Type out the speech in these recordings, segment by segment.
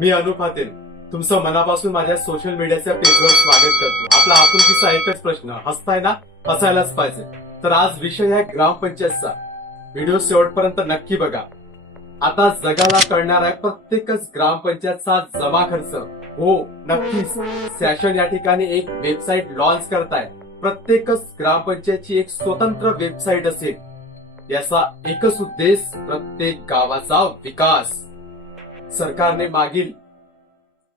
मी अनुप हातेल तुमचं मनापासून माझ्या सोशल मीडियाच्या पेजवर स्वागत करतो. आपला आपुलकीचा एकच प्रश्न हसताय ना? हसायलाच पाहिजे. तर आज विषय आहे ग्रामपंचायतचा. व्हिडिओ शेवटपर्यंत नक्की बघा. आता जगाला कळणार आहे प्रत्येकच ग्रामपंचायतचा जमा खर्च. हो नक्कीच. सॅशन या ठिकाणी एक वेबसाईट लॉन्च करताय प्रत्येकच ग्रामपंचायतची एक स्वतंत्र वेबसाईट असेल. याचा एकच उद्देश प्रत्येक गावाचा विकास. सरकारने मागील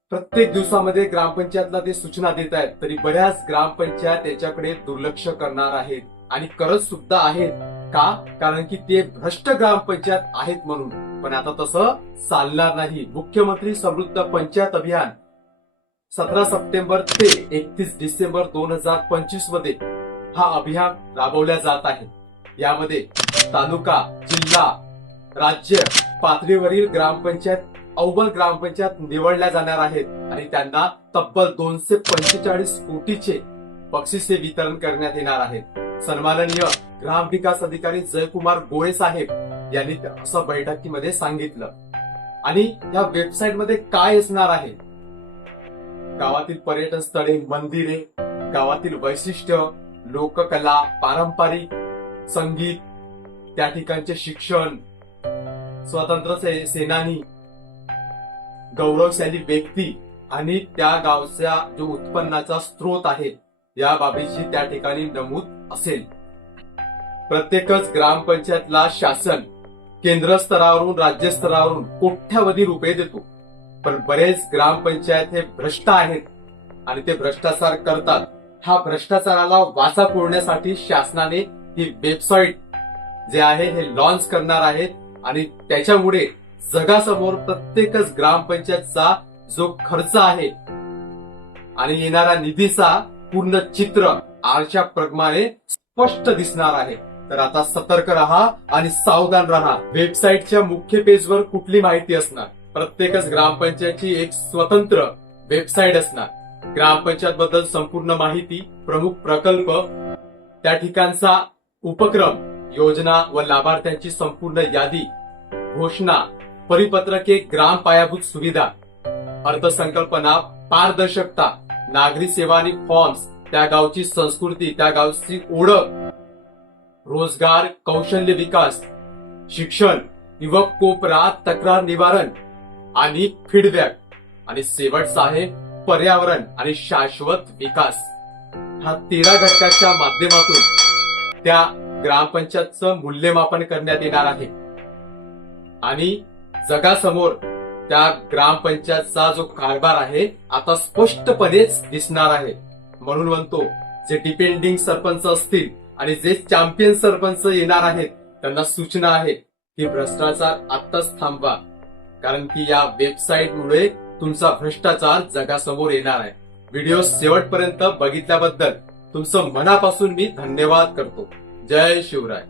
प्रत्येक दिवसामध्ये ग्रामपंचायतला ते सूचना देत आहेत. तरी बऱ्याच ग्रामपंचायत याच्याकडे दुर्लक्ष करणार आहेत. आणि करत सुद्धा आहेत. का? कारण की ते भ्रष्ट ग्रामपंचायत आहेत म्हणून. पण आता तसं चालणार नाही. मुख्यमंत्री समृद्ध पंचायत अभियान सतरा सप्टेंबर ते एकतीस डिसेंबर दोन हजार पंचवीसमध्ये हा अभियान राबवल्या जात आहे. यामध्ये तालुका जिल्हा राज्य पातळीवरील ग्रामपंचायत अव्वल ग्रामपंचायत निवडल्या जाणार आहेत आणि त्यांना तब्बल दोनशे पंचेचाळीस कोटीचे बक्षिसे वितरण करण्यात येणार आहेत. सन्माननीय ग्रामविकास अधिकारी जयकुमार गोळे साहेब यांनी असं बैठकीमध्ये सांगितलं. आणि या वेबसाईटमध्ये काय असणार आहे? गावातील पर्यटन स्थळे मंदिरे गावातील वैशिष्ट्य लोककला पारंपरिक संगीत त्या ठिकाणचे शिक्षण स्वतंत्र से- सेनानी गौरवशाली व्यक्ती आणि त्या गावच्या जो उत्पन्नाचा स्रोत आहे या बाबीची त्या ठिकाणी नमूद असेल. प्रत्येकच ग्रामपंचायतला शासन केंद्र स्तरावरून राज्य स्तरावरून कोट्यावधी रुपये देतो. पण बरेच ग्रामपंचायत हे भ्रष्ट आहेत आणि ते भ्रष्टाचार करतात. हा भ्रष्टाचाराला वाचा फोडण्यासाठी शासनाने ही वेबसाईट जे आहे हे लॉन्च करणार आहेत आणि त्याच्यामुळे जगासमोर प्रत्येकच ग्रामपंचायतचा जो खर्च आहे आणि येणारा निधीचा पूर्ण चित्र आरच्या प्रमाणे स्पष्ट दिसणार आहे. तर आता सतर्क राहा आणि सावधान राहा. वेबसाईटच्या मुख्य पेजवर कुठली माहिती असणार? प्रत्येकच ग्रामपंचायतची एक स्वतंत्र वेबसाईट असणार. ग्रामपंचायत बद्दल संपूर्ण माहिती प्रमुख प्रकल्प त्या ठिकाणचा उपक्रम योजना व लाभार्थ्यांची संपूर्ण यादी घोषणा परिपत्रके ग्राम पायाभूत सुविधा अर्थसंकल्पना पारदर्शकता नागरी सेवा आणि फॉर्म्स त्या गावची संस्कृती त्या गावची ओळख रोजगार कौशल्य विकास शिक्षण युवक कोपरा तक्रार निवारण आणि फीडबॅक आणि शेवटचा आहे पर्यावरण आणि शाश्वत विकास. हा तेरा घटकाच्या माध्यमातून त्या ग्रामपंचायतचं मूल्यमापन करण्यात येणार आहे. आणि जगासमोर त्या ग्रामपंचायतचा जो कारभार आहे आता स्पष्टपणेच दिसणार आहे. म्हणून म्हणतो जे डिपेंडिंग सरपंच असतील आणि जे चॅम्पियन सरपंच येणार आहेत त्यांना सूचना आहे की भ्रष्टाचार आत्ताच थांबवा. कारण की या वेबसाईटमुळे तुमचा भ्रष्टाचार जगासमोर येणार आहे. व्हिडिओ शेवटपर्यंत बघितल्याबद्दल तुमचं मनापासून मी धन्यवाद करतो. जय शिवराय.